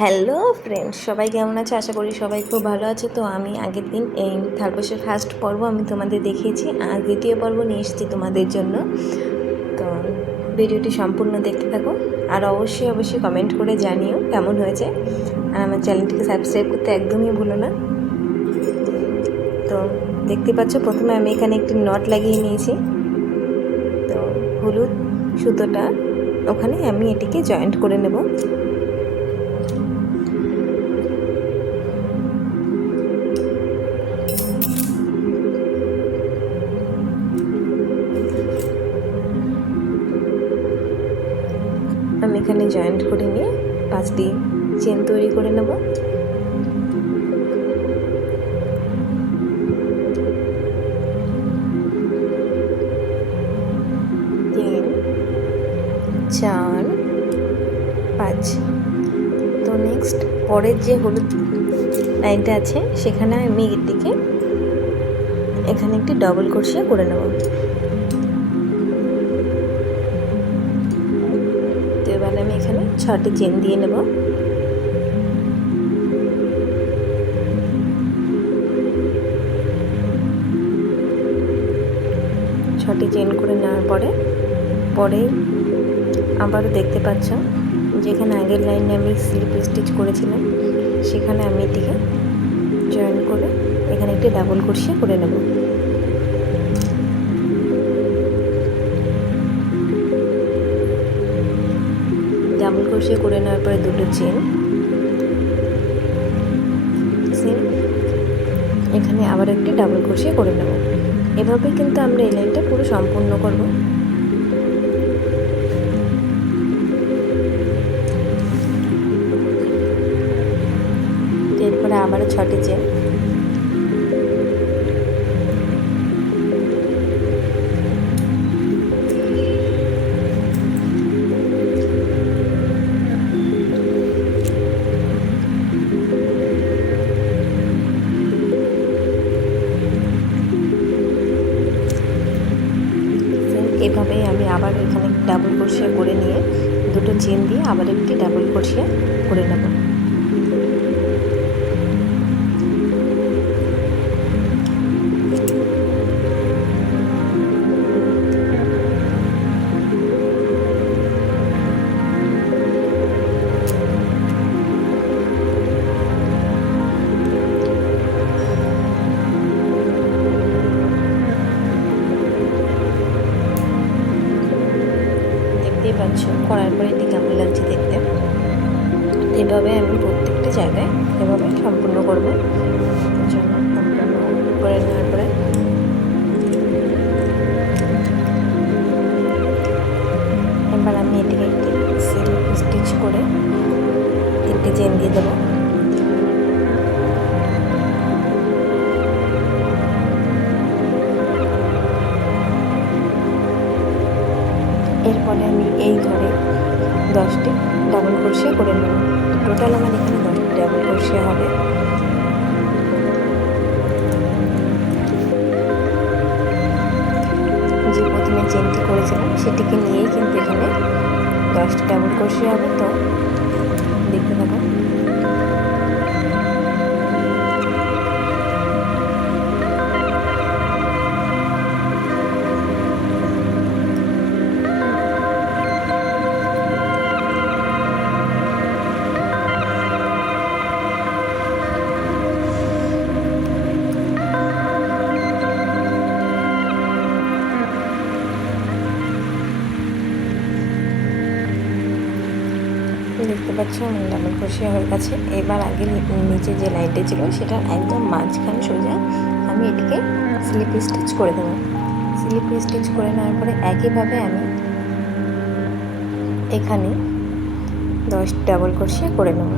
Hello friends, সবাই কেমন আছে? আশা করি সবাই খুব ভালো আছে। তো আমি আগের দিন এই থার্পাসের ফার্স্ট পর্ব আমি তোমাদের দেখিয়েছি, আর দ্বিতীয় পর্ব নিয়ে এসেছি তোমাদের জন্য। তো ভিডিওটি সম্পূর্ণ দেখতে থাকো, আর অবশ্যই কমেন্ট করে জানিও কেমন হয়েছে। আর আমার চ্যানেলটিকে সাবস্ক্রাইব করতে একদমই ভুলো না। তো দেখতে পাচ্ছ, প্রথমে আমি এখানে একটি নট লাগিয়ে নিয়েছি। তো হলুদ সুতোটা ওখানে আমি এটিকে জয়েন্ট করে নেব। আমি এখানে জয়েন্ট করে নিয়ে 5টি চেন তৈরি করে নেব। 3, 4, 5। তো নেক্সট পরের যে হলুদ লাইনটা আছে সেখানে আমি এটিকে এখানে একটি ডবল ক্রোশিয়া করে নেব। তো এবার আমি এখানে 6টি চেন দিয়ে নেব। ছটি চেন করে নেওয়ার পরে আবারও দেখতে পাচ্ছ যেখানে আগের লাইনে আমি স্লিপ স্টিচ করেছিলাম সেখানে আমি এটিকে জয়েন করে এখানে একটি ডাবল ক্রোশিয়া করে নেব। ডাবল ক্রোশিয়া করে নেওয়ার পরে দুটো চেন সেম এখানে আবার একটি ডাবল ক্রোশিয়া করে নেব। এভাবে কিন্তু আমরা এই লাইনটা পুরো সম্পূর্ণ করব। এরপরে আবারও 6টি চেন, এভাবেই আমি আবার এখানে ডাবল ক্রোশিয়া করে নিয়ে দুটো চেন দিয়ে আবার একটি ডাবল ক্রোশিয়া করে নেব। দেখতেই পাচ্ছ করার পরে এটি কেমন লাগছে দেখতে। এভাবে আমি প্রত্যেকটা জায়গায় এভাবে সম্পূর্ণ করব। জন্য সম্পূর্ণ করে নেওয়ার পরে এবার আমি এটিকে একটি স্লিপ স্টিচ করে 3টে চেন দিয়ে দেবো। এরপরে আমি এই ঘরে 10টি ডাবল ক্রোশিয়া করে নেব। টোটাল আমার এখানে 10টি ডাবল ক্রোশিয়া হবে। যে প্রথমে চেনটি করেছিলাম সেটিকে নিয়েই কিন্তু এখানে 10টি ডাবল ক্রোশিয়া হবে। তো দেখতে থাকো। দেখতে পাচ্ছ আমার ডাবল ক্রোশিয়া হয়ে গেছে। এবার আগে নিচে যে লাইনটা ছিল সেটা একদম মাঝখানে সোজা আমি এটিকে স্লিপ স্টিচ করে দেবো। স্লিপ স্টিচ করে নেওয়ার পরে একইভাবে আমি এখানে 10 ডাবল ক্রোশিয়া করে নেব।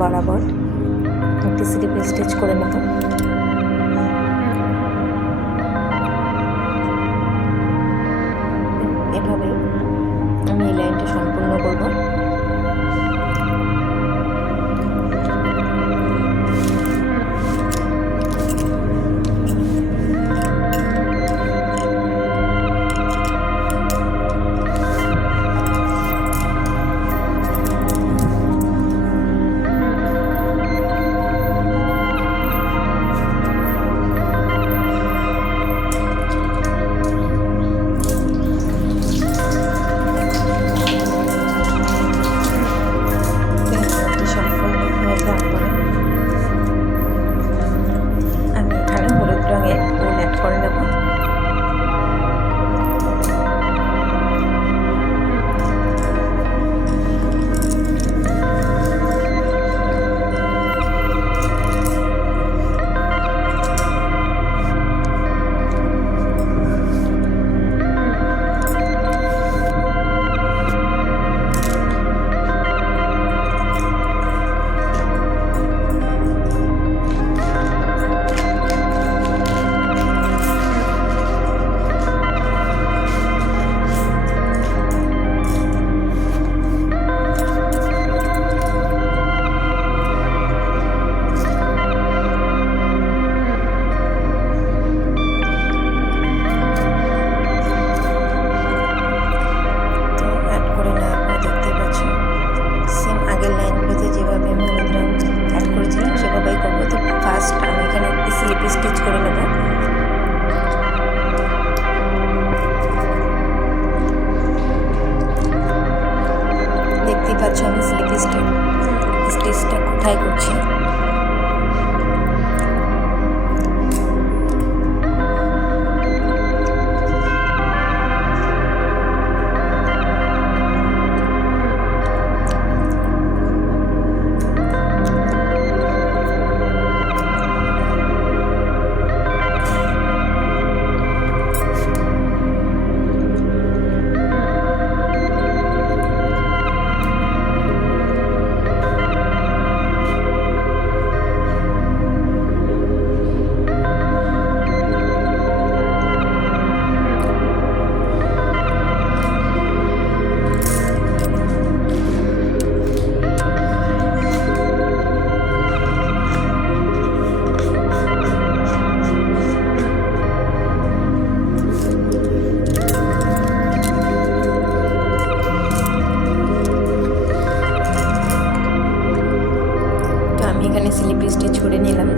বরাবর একটি স্লিপ স্টিচ করে নেব। এভাবেই আমি এই লাইনটা সম্পূর্ণ করব। পাচ্ছ আমি স্লিপ স্টিচটা কোথায় করছি। এখানে স্লিপ স্টিচ করে নিলাম।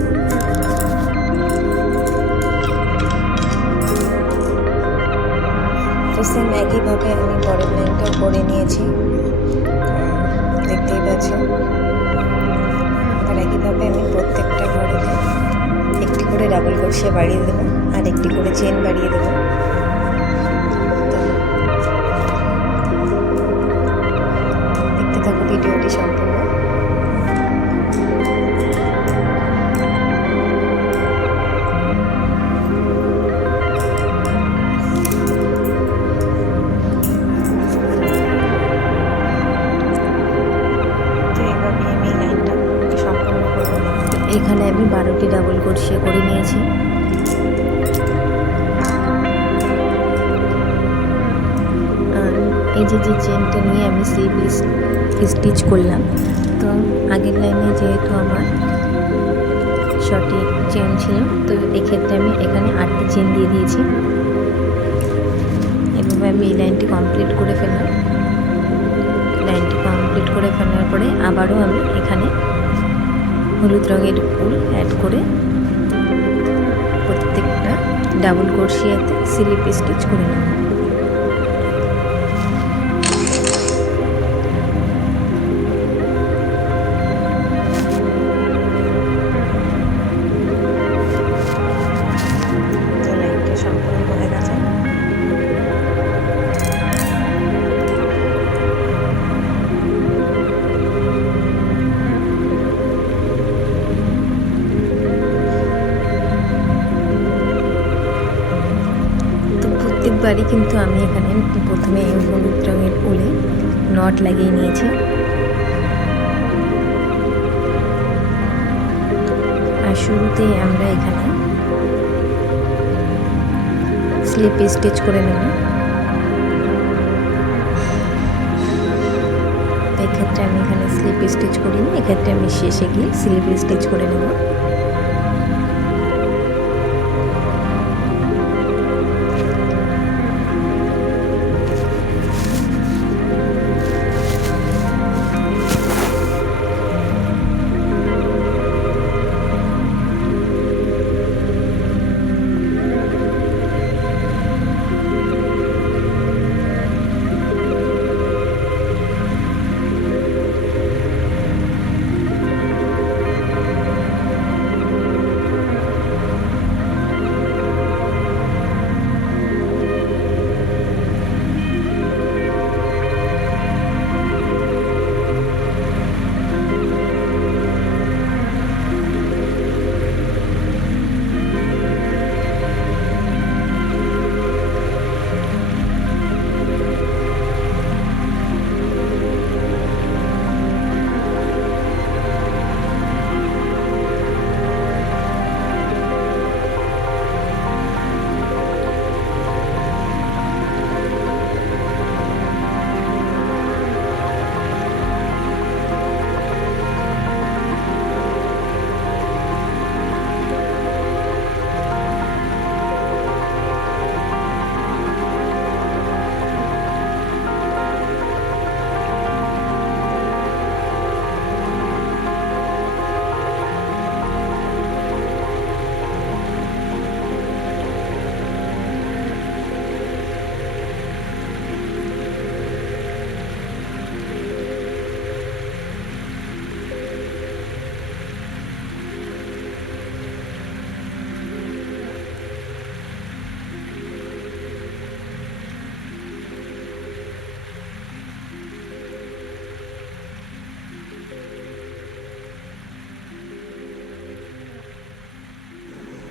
তো সেম একইভাবে আমি পরের লাইনটাও করে নিয়েছি, দেখতেই পাচ্ছি। আর একইভাবে আমি প্রত্যেকটা ঘরে একটি করে ডাবল ক্রোশে বাড়িয়ে দেবো আর একটি করে চেন বাড়িয়ে দেবো। দেখতে থাকো ভিডিওটি সম্পূর্ণ। এখানে আমি 12টি ডাবল ক্রোশে করে নিয়েছি। আর এই যে চেনটা নিয়ে আমি স্লিপ স্টিচ করলাম। তো আগের লাইনে যেহেতু আমার সঠিক চেন ছিল, তো এক্ষেত্রে আমি এখানে 8টি চেন দিয়ে দিয়েছি। এভাবে আমি এই লাইনটি কমপ্লিট করে ফেললাম। লাইনটি কমপ্লিট করে ফেলার পরে আবারও আমি এখানে হলুদ রঙের ফুল অ্যাড করে প্রত্যেকটা ডাবল ক্রোশিয়াতে স্লিপ স্টিচ করে নেব। লাইনটা সম্পূর্ণ হয়ে গেছে। প্রত্যেকবারই কিন্তু আমি এখানে প্রথমে হলুদ রঙের উলে নট লাগিয়ে নিয়েছি। শুরুতেই আমরা এখানে স্লিপ স্টিচ করে নেব। এক্ষেত্রে আমি এখানে স্লিপ স্টিচ করিনি, এক্ষেত্রে আমি শেষে গিয়ে স্লিপ স্টিচ করে নেব।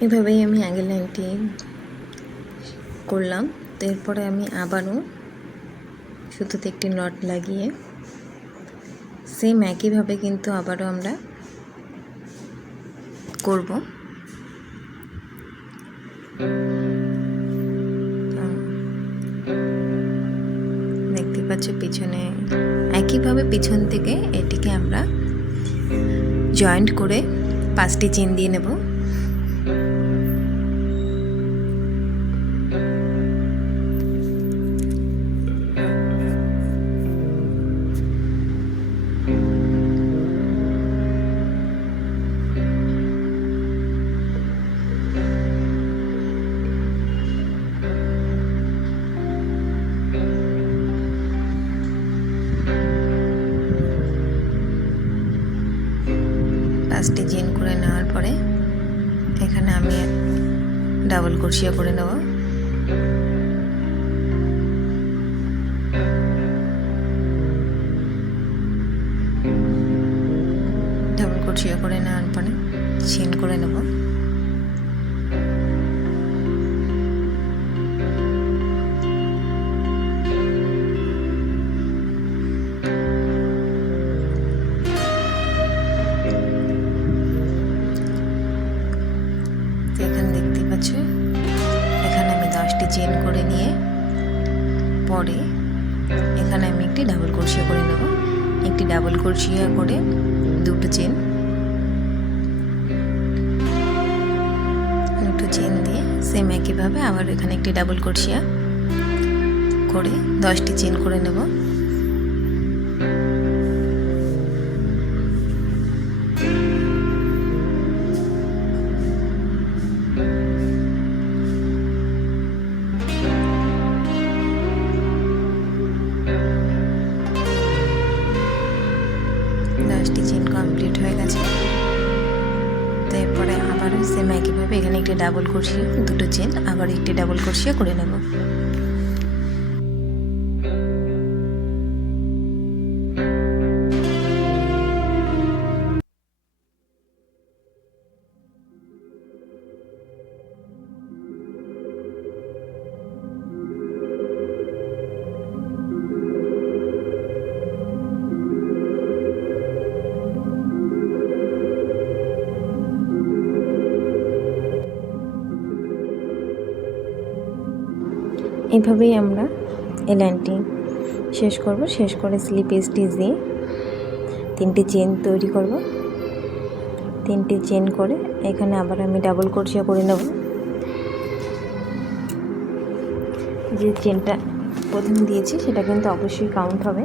এভাবেই আমি আগের লাইনটি করলাম। তো এরপরে আমি আবারও সুতোতে একটি নট লাগিয়ে সেম একইভাবে কিন্তু আবারও আমরা করব। দেখতে পাচ্ছ পিছনে একইভাবে পিছন থেকে এটিকে আমরা জয়েন্ট করে 5টি চেন দিয়ে নেব। পাঁচটি চেন করে নেওয়ার পরে এখানে আমি ডাবল ক্রোশিয়া করে নেব। ডাবল ক্রোশিয়া করে নেওয়ার পরে চেন করে নেব। এখানে আমি 10টি চেন করে নিয়ে পরে এখানে আমি একটি ডাবল ক্রোশিয়া করে নেব। একটি ডাবল ক্রোশিয়া করে দুটো চেন দিয়ে সেম একইভাবে আবার এখানে একটি ডাবল ক্রোশিয়া করে 10টি চেন করে নেব। চেন কমপ্লিট হয়ে গেছে। তো এরপরে আবারও সেম একইভাবে এখানে একটি ডাবল ক্রোশিয়া, দুটো চেন, আবার একটি ডাবল ক্রোশিয়া করে নেব। এইভাবেই আমরা এই লাইনটি শেষ করব। শেষ করে স্লিপ স্টিচ দিয়ে 3টি চেন তৈরি করব। 3টি চেন করে এখানে আবার আমি ডাবল ক্রোশিয়া করে নেব। যে চেনটা প্রথমে দিয়েছি সেটা কিন্তু অবশ্যই কাউন্ট হবে।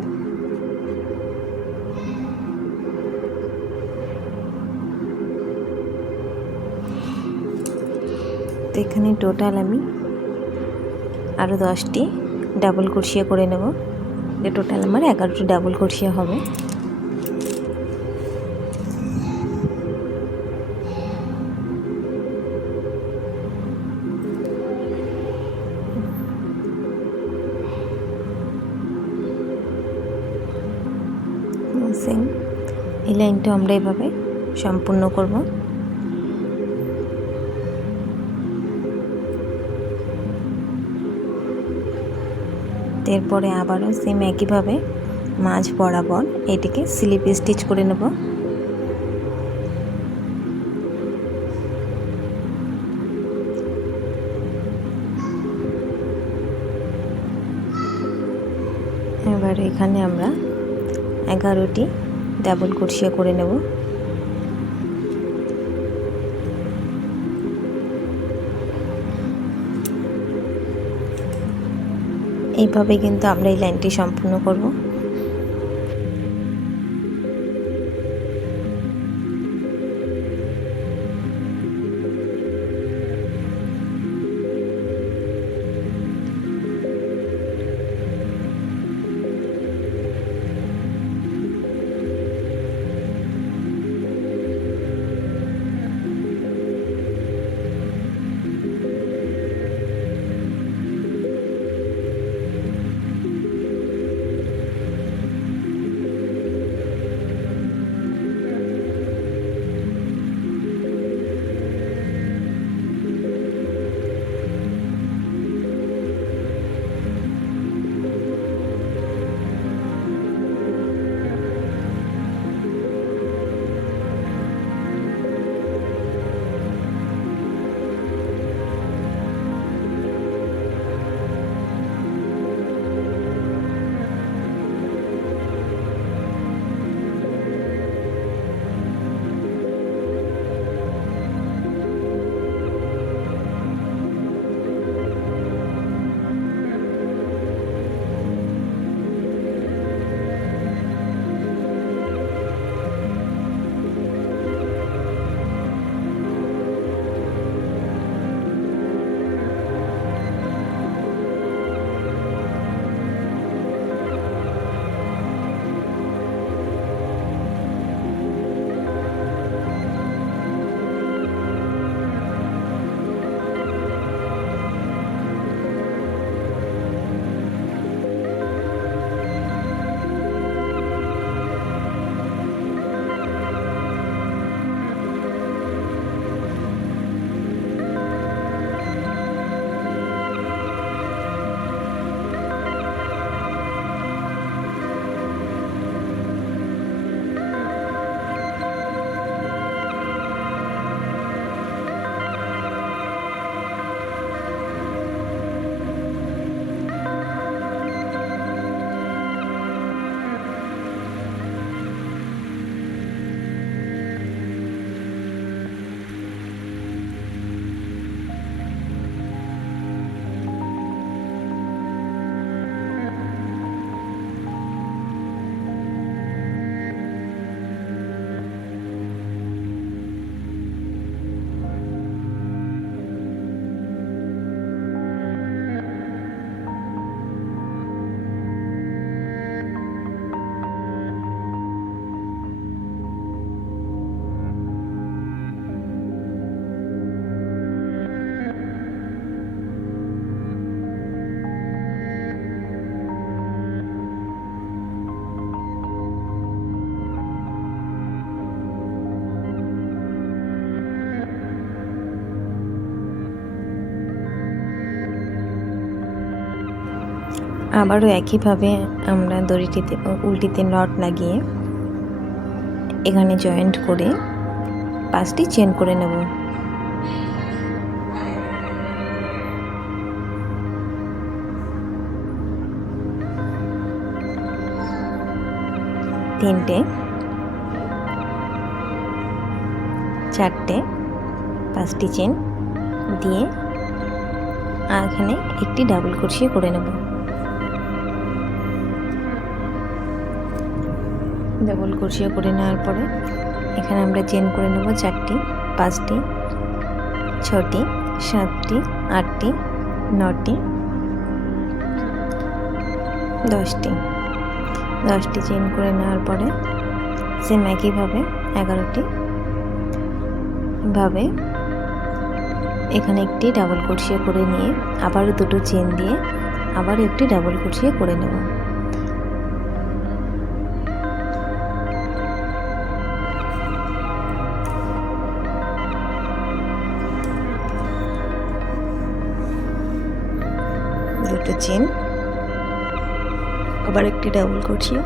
তো এখানে টোটাল আমি আরও 10টি ডাবল ক্রোশিয়া করে নেব। টোটাল আমার 11টি ডাবল ক্রোশিয়া হবে। সেম এই লাইনটা আমরা এভাবে সম্পূর্ণ করব। এরপরে আবারও সেম একইভাবে মাঝ বরাবর এটিকে স্লিপ স্টিচ করে নেব। এবার এখানে আমরা 11টি ডাবল ক্রোশিয়া করে নেব। এইভাবে কিন্তু আমরা এই লাইনটি সম্পূর্ণ করব। আবারও একইভাবে আমরা দড়িটিতে উল্টিতে নট লাগিয়ে এখানে জয়েন্ট করে 5টি চেন করে নেব। তিনটে, চারটে, পাঁচটি চেন দিয়ে আর এখানে একটি ডাবল ক্রোশিয়া করে নেব। ডাবল ক্রোশিয়া করে নেওয়ার পরে এখানে আমরা চেন করে নেব চারটি, পাঁচটি, ছটি, সাতটি, আটটি, নটি, 10টি। 10টি চেন করে নেওয়ার পরে সেম একইভাবে 11টি ভাবে এখানে একটি ডাবল ক্রোশিয়া করে নিয়ে আবারও দুটো চেন দিয়ে আবারও একটি ডাবল ক্রোশিয়া করে নেব। দুটো চেন, আবার একটি ডাবল ক্রোশিয়া,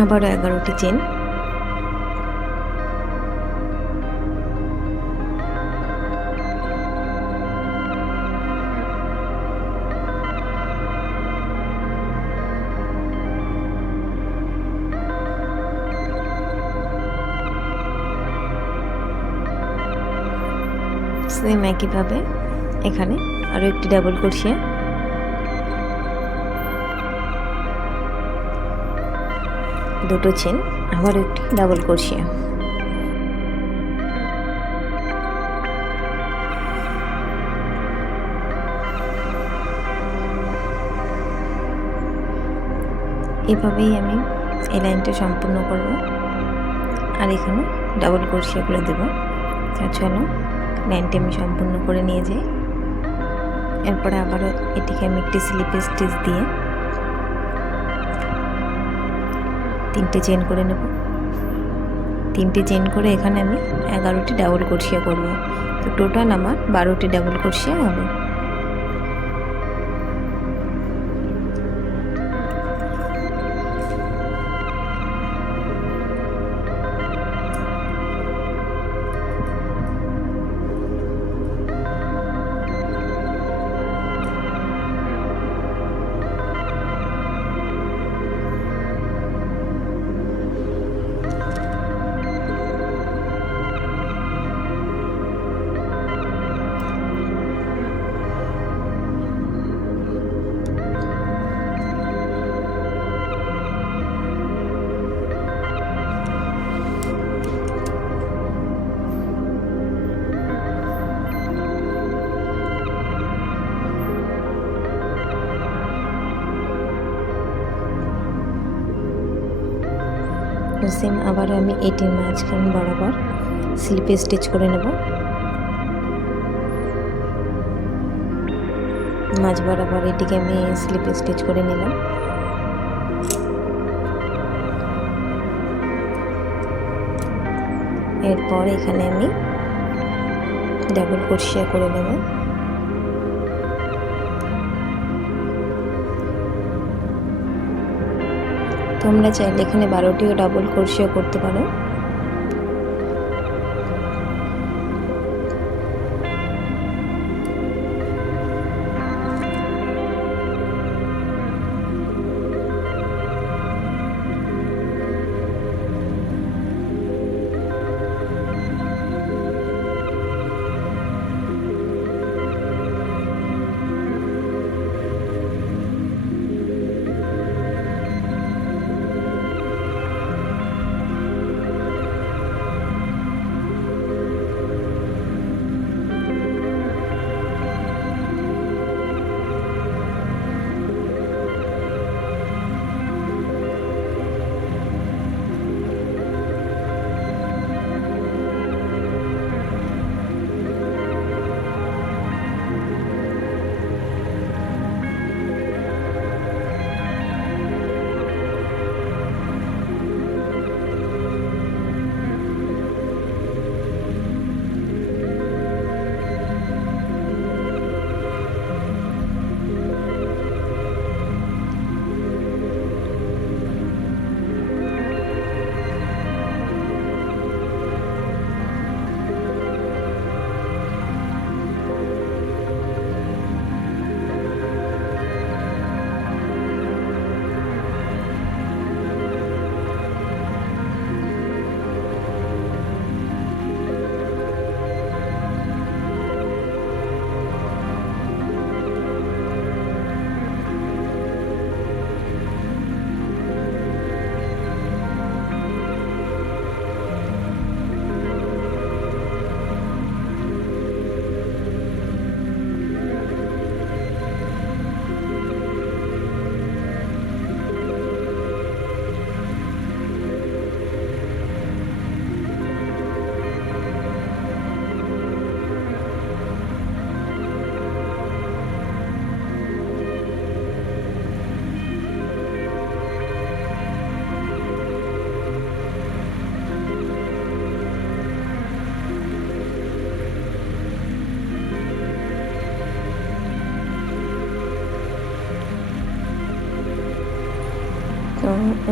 আবারও 11টি চেন, সেম একইভাবে এখানে আরও একটি ডাবল ক্রোশিয়া, দুটো চেন, আবার একটি ডাবল ক্রোশিয়া। এভাবেই আমি এই লাইনটা সম্পূর্ণ করব আর এখানে ডাবল ক্রোশিয়াগুলো দেব। চলো লাইনটি আমি সম্পূর্ণ করে নিয়ে যাই। এরপরে আবারও এটিকে আমি একটি স্লিপ স্টিচ দিয়ে 3টে চেন করে নেব। 3টে চেন করে এখানে আমি 11টি ডাবল ক্রোশিয়া করব। তো টোটাল আমার 12টি ডাবল ক্রোশিয়া হবে। সেম আবারও আমি এটির মাঝখান বরাবর স্লিপ স্টিচ করে নেব। মাঝ বরাবর এটিকে আমি স্লিপ স্টিচ করে নিলাম। এরপর এখানে আমি ডাবল ক্রোশিয়া করে নেব। তোমরা চাইলে এখানে 12টিও ডাবল ক্রোশিয়া করতে পারো।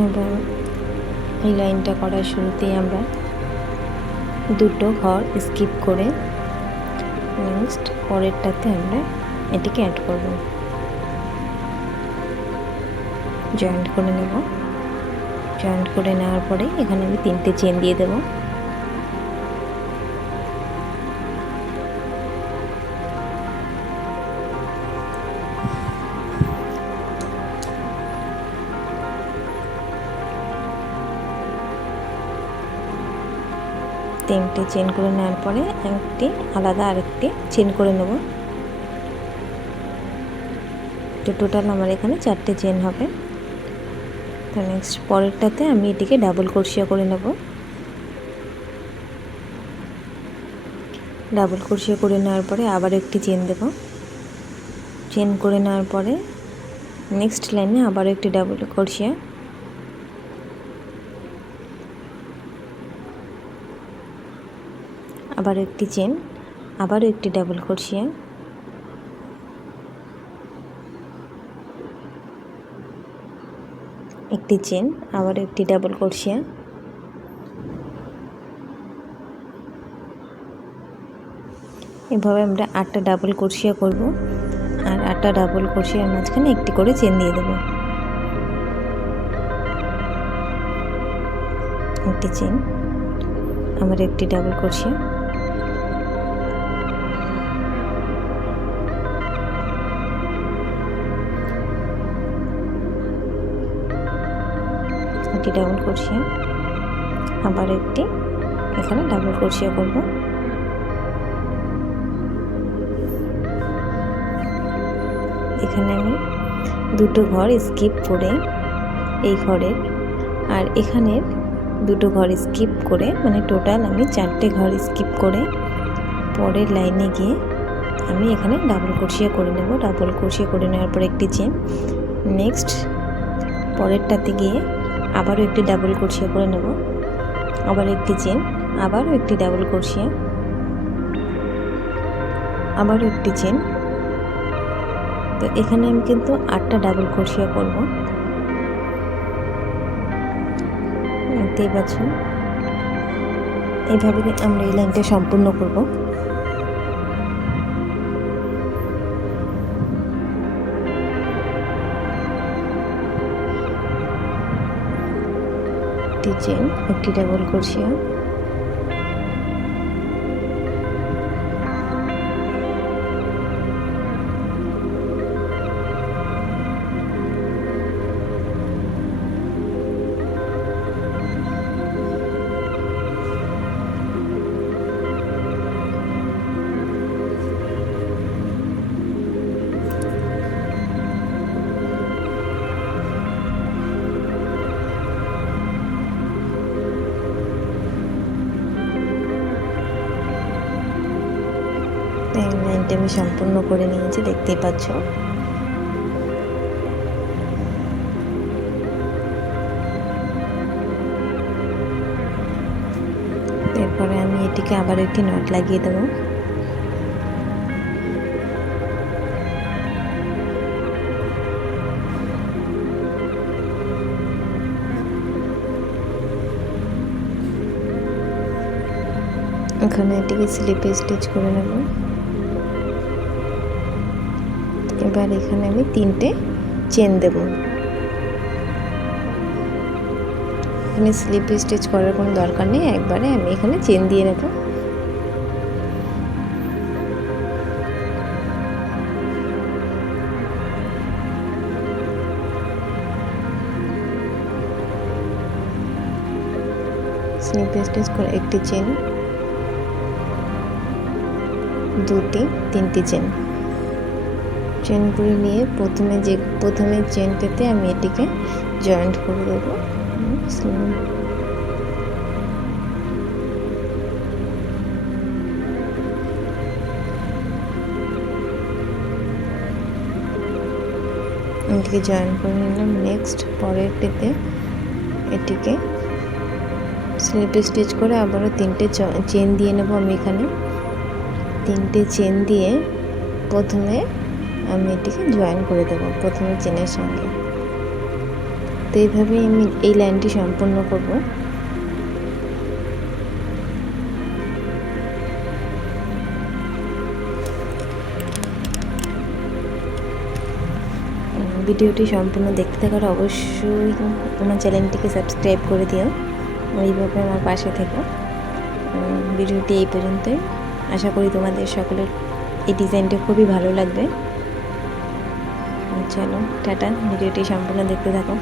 এবার এই লাইনটা করার শুরুতেই আমরা দুটো ঘর স্কিপ করে নেক্সট পরেরটাতে আমরা এটিকে অ্যাড করব, জয়েন্ট করে নেব। জয়েন্ট করে নেওয়ার পরে এখানে আমি 3টে চেন দিয়ে দেব। তিনটে চেন করে নেওয়ার পরে একটি আলাদা আরেকটি চেন করে নেব। তো টোটাল আমার এখানে 4টে চেন হবে। তো নেক্সট পরেরটাতে আমি এটিকে ডাবল ক্রোশিয়া করে নেব। ডাবল ক্রোশিয়া করে নেওয়ার পরে আবার একটি চেন দেব। চেন করে নেওয়ার পরে নেক্সট লাইনে আবার একটি ডাবল ক্রোশিয়া, আবার একটি চেন, আবারও একটি ডাবল ক্রোশিয়া, একটি চেন, আবার একটি ডাবল ক্রোশিয়া, এভাবে আমরা 8টা ডাবল ক্রোশিয়া করব। আর 8টা ডাবল ক্রোশিয়ার মাঝখানে একটি করে চেন দিয়ে দেব। একটি চেন, আবার একটি ডাবল ক্রোশিয়া, একটি ডাবল ক্রোশিয়া, আবার একটি এখানে ডাবল ক্রোশিয়া করব। এখানে আমি দুটো ঘর স্কিপ করে এই ঘরের আর এখানের দুটো ঘর স্কিপ করে, মানে টোটাল আমি 4টে ঘর স্কিপ করে পরের লাইনে গিয়ে আমি এখানে ডাবল ক্রোশিয়া করে নেব। ডাবল ক্রোশিয়া করে নেওয়ার পর একটি চেন, নেক্সট পরেরটাতে গিয়ে আবারও একটি ডাবল ক্রোশিয়া করে নেব, আবার একটি চেন, আবারও একটি ডাবল ক্রোশিয়া, আবারও একটি চেন। তো এখানে আমি কিন্তু 8টা ডাবল ক্রোশিয়া করব। দেখতেই পাচ্ছ, এইভাবে আমরা এই লাইনটা সম্পূর্ণ করব। একটি চেন, একটি ডাবল ক্রোশিয়া, লাইনটা আমি সম্পূর্ণ করে নিয়েছি, দেখতেই পাচ্ছ। এরপরে আমি এটিকে আবার একটি নট লাগিয়ে দেব। এখানে এটিকে স্লিপে স্টিচ করে নেব। এবার এখানে আমি 3টে চেন দেব। এখানে স্লিপে স্টিচ করার কোনো দরকার নেই, একবারে আমি এখানে চেন দিয়ে নেব। স্লিপে স্টিচ করে একটি চেন, দুটি, 3টি চেন। চেনগুলি নিয়ে প্রথমে চেনটাতে আমি এটিকে জয়েন্ট করে দেব। এটিকে জয়েন করে নিলাম। নেক্সট পরেরটিতে এটিকে স্লিপ স্টিচ করে আবারও 3টে চেন দিয়ে নেব। আমি এখানে 3টে চেন দিয়ে প্রথমে আমি এটিকে জয়েন করে দেব প্রথমে চেনের সঙ্গে। তো এইভাবেই আমি এই লাইনটি সম্পূর্ণ করব। ভিডিওটি সম্পূর্ণ দেখতে থাকার অবশ্যই আমার চ্যানেলটিকে সাবস্ক্রাইব করে দিও, এইভাবে আমার পাশে থেকো। ভিডিওটি এই পর্যন্তই। আশা করি তোমাদের সকলের এই ডিজাইনটা খুবই ভালো লাগবে। চলো টাটা, ভিডিওটি সম্পূর্ণ দেখতে থাকো।